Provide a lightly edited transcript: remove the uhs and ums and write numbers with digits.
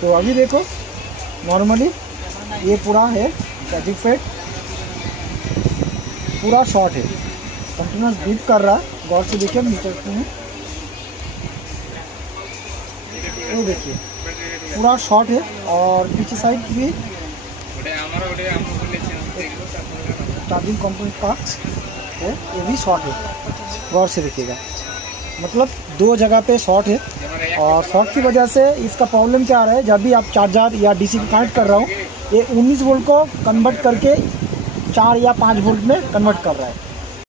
तो अभी देखो नॉर्मली ये पूरा है स्टैटिक फेट, पूरा शॉर्ट है, कंटिन्यूस बीप कर रहा है। गौर से देखिए मीटर में, ये देखिए पूरा शॉर्ट है। और पीछे साइड भी चार्जिंग कंपोनेंट का है, ये भी शॉर्ट है। गौर से देखिएगा, मतलब दो जगह पे शॉर्ट है। और शॉर्ट की वजह से इसका प्रॉब्लम क्या आ रहा है, जब भी आप चार्जर या डीसी को कनेक्ट कर रहा हूँ, ये 19 वोल्ट को कन्वर्ट करके 4 या 5 वोल्ट में कन्वर्ट कर रहा है।